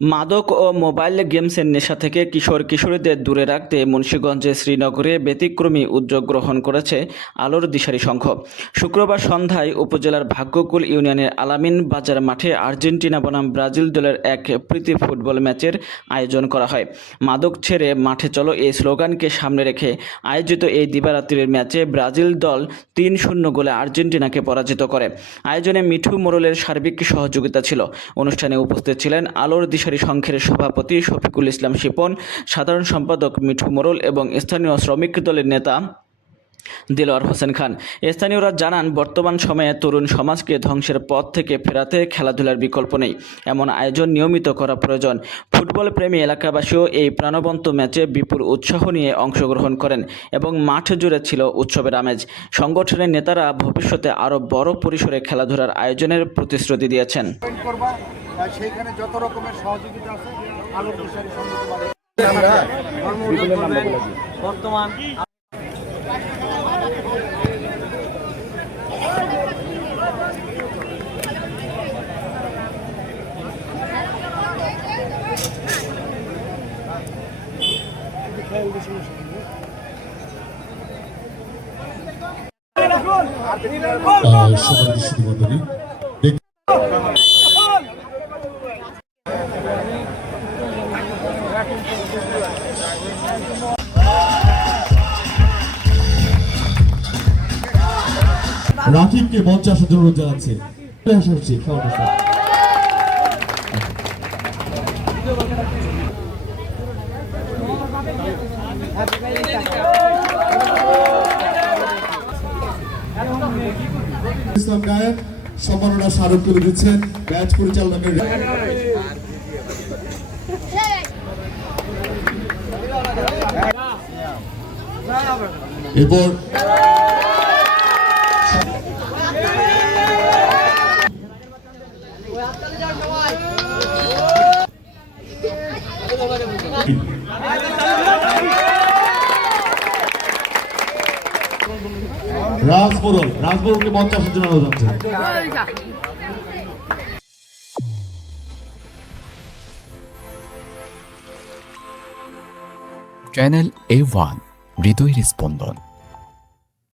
মাদক ও মোবাইল গেমসের নেশা থেকে কিশোর কিশোরীদের দূরে রাখতে মুন্সিগঞ্জে শ্রীনগরে ব্যতিক্রমী উদ্যোগ গ্রহণ করেছে আলোর দিশারি সংঘ। শুক্রবার সন্ধ্যায় উপজেলার ভাগ্যকুল ইউনিয়নের আলামিন বাজার মাঠে আর্জেন্টিনা বনাম ব্রাজিল দলের এক প্রীতি ফুটবল ম্যাচের আয়োজন করা হয়। মাদক ছেড়ে মাঠে চলো এই স্লোগানকে সামনে রেখে আয়োজিত এই দিবারাত্রির ম্যাচে ব্রাজিল দল ৩-০ গোলে আর্জেন্টিনাকে পরাজিত করে। আয়োজনে মিঠু মোড়লের সার্বিক সহযোগিতা ছিল। অনুষ্ঠানে উপস্থিত ছিলেন আলোর দিশারি সংঘের সভাপতি শফিকুল ইসলাম শিপন, সাধারণ সম্পাদক মিঠু মোড়ল এবং স্থানীয় শ্রমিক দলের নেতা দিলওয়ার হোসেন খান। স্থানীয়রা জানান, বর্তমান সময়ে তরুণ সমাজকে ধ্বংসের পথ থেকে ফেরাতে খেলাধুলার বিকল্প নেই। এমন আয়োজন নিয়মিত করা প্রয়োজন। ফুটবল প্রেমী এলাকাবাসীও এই প্রাণবন্ত ম্যাচে বিপুল উৎসাহ নিয়ে অংশগ্রহণ করেন এবং মাঠ জুড়ে ছিল উৎসবের আমেজ। সংগঠনের নেতারা ভবিষ্যতে আরও বড় পরিসরে খেলাধুলার আয়োজনের প্রতিশ্রুতি দিয়েছেন। সেইখানে যত রকমের সহযোগিতা আছে আলোর দিশারি বর্তমান রাকিবকে মঞ্চে আসার জন্য জানাচ্ছে। ইসলাম গায়ক সম্মাননা স্মারক তুলে দিচ্ছেন ম্যাচ পরিচালকের। এরপর রাজবরণকে মঞ্চে আসার জন্য জানছে। চ্যানেল A1 হৃদয়ের স্পন্দন।